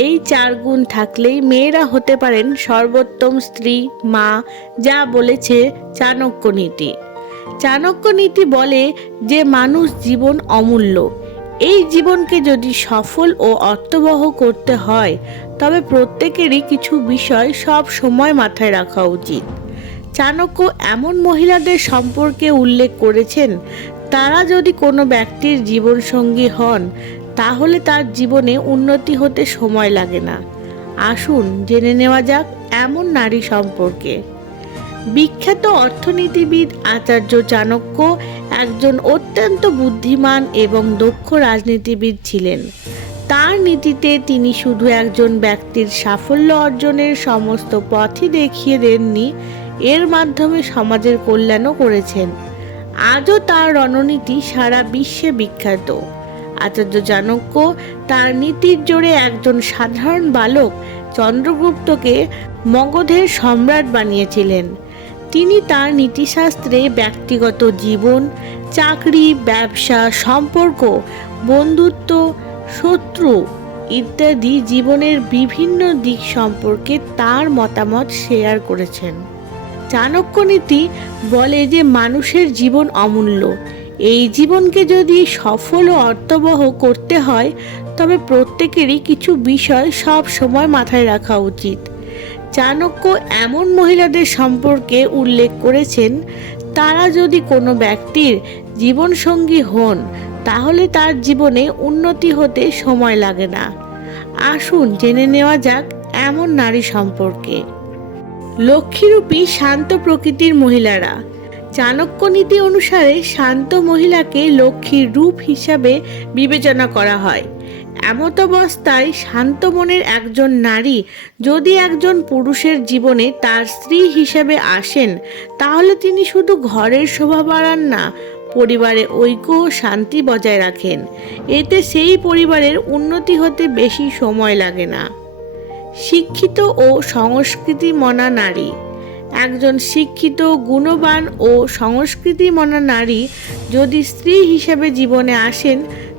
এই 4 গুণ থাকলেই মেয়েরা হতে পারেন সর্বোত্তম স্ত্রী, মা, যা বলেছে চাণক্য নীতি। চাণক্য নীতি বলে যে মানুষ জীবন অমূল্য। এই জীবনকে যদি সফল ও অর্থবহ করতে হয় তবে প্রত্যেকেরই কিছু বিষয় সব সময় মাথায় রাখা উচিত। চাণক্য এমন মহিলাদের সম্পর্কে উল্লেখ করেছেন, তারা যদি কোনো ব্যক্তির জীবনসঙ্গী হন তাহলে তার জীবনে উন্নতি হতে সময় লাগে না। আসুন জেনে নেওয়া যাক এমন নারী সম্পর্কে। বিখ্যাত অর্থনীতিবিদ আচার্য চাণক্য একজন অত্যন্ত বুদ্ধিমান এবং দক্ষ রাজনীতিবিদ ছিলেন। তার নীতিতে তিনি শুধু একজন ব্যক্তির সাফল্য অর্জনের সমস্ত পথই দেখিয়ে দেননি, এর মাধ্যমে সমাজের কল্যাণও করেছেন। আজও তার রণনীতি সারা বিশ্বে বিখ্যাত। আচার্য চাণক্য তার নীতির জোরে একজন সাধারণ বালক চন্দ্রগুপ্তকে মগধের সম্রাট বানিয়েছিলেন। তিনি তার নীতিশাস্ত্রে ব্যক্তিগত জীবন, চাকরি, ব্যবসা, সম্পর্ক, বন্ধুত্ব, শত্রু ইত্যাদি জীবনের বিভিন্ন দিক সম্পর্কে তার মতামত শেয়ার করেছেন। চাণক্য নীতি বলে যে মানুষের জীবন অমূল্য। এই জীবনকে যদি সফল ও অর্থবহ করতে হয় তবে প্রত্যেকেরই কিছু বিষয় সব সময় মাথায় রাখা উচিত। চাণক্য এমন মহিলাদের সম্পর্কে উল্লেখ করেছেন, তারা যদি কোনো ব্যক্তির জীবনসঙ্গী হন তাহলে তার জীবনে উন্নতি হতে সময় লাগে না। আসুন জেনে নেওয়া যাক এমন নারী সম্পর্কে। লক্ষ্মীরূপী শান্ত প্রকৃতির মহিলারা। চাণক্য নীতি অনুসারে শান্ত মহিলাকে লক্ষ্মীর রূপ হিসাবে বিবেচনা করা হয়। এমতাবস্থায় শান্ত মনের একজন নারী যদি একজন পুরুষের জীবনে তার স্ত্রী হিসেবে আসেন তাহলে তিনি শুধু ঘরের শোভা বাড়ান না, পরিবারে ঐক্য ও শান্তি বজায় রাখেন। এতে সেই পরিবারের উন্নতি হতে বেশি সময় লাগে না। শিক্ষিত ও সংস্কৃতিমনা নারী। একজন শিক্ষিত, গুণবান ও সংস্কৃতিমনা নারী যদি স্ত্রী হিসেবে জীবনে আসেন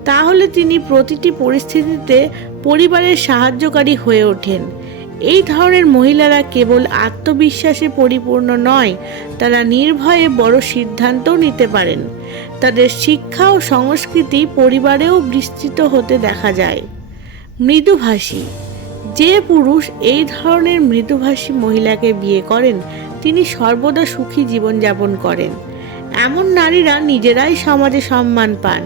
তাহলে তিনি প্রতিটি পরিস্থিতিতে পরিবারের সাহায্যকারী হয়ে ওঠেন। এই ধরনের মহিলারা কেবল আত্মবিশ্বাসে পরিপূর্ণ নয়, তারা নির্ভয়ে বড় সিদ্ধান্তও নিতে পারেন। তাদের শিক্ষা ও সংস্কৃতি পরিবারেও বিস্তৃত হতে দেখা যায়। মৃদুভাষী। যে পুরুষ এই ধরনের মৃদুভাষী মহিলাকে বিয়ে করেন তিনি সর্বদা সুখী জীবনযাপন করেন। এমন নারীরা নিজেরাই সমাজে সম্মান পান।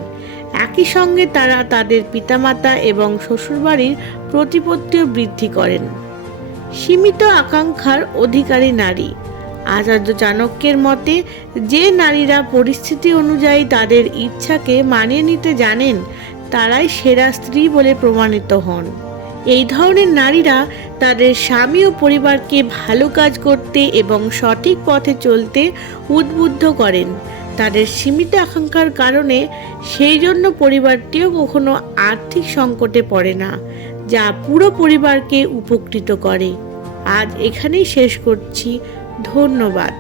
একই সঙ্গে তারা তাদের পিতামাতা এবং শ্বশুরবাড়ির প্রতিপত্তিও বৃদ্ধি করেন। সীমিত আকাঙ্ক্ষার অধিকারী নারী। আচার্য চাণক্যের মতে যে নারীরা পরিস্থিতি অনুযায়ী তাদের ইচ্ছাকে মানিয়ে নিতে জানেন তারাই সেরা স্ত্রী বলে প্রমাণিত হন। এই ধরনের নারীরা তাদের স্বামী ও পরিবারকে ভালো কাজ করতে এবং সঠিক পথে চলতে উদ্বুদ্ধ করেন। তাদের সীমিত আকাঙ্ক্ষার কারণে সেই জন্য পরিবারটিও কখনো আর্থিক সংকটে পড়ে না, যা পুরো পরিবারকে উপকৃত করে। আজ এখানেই শেষ করছি। ধন্যবাদ।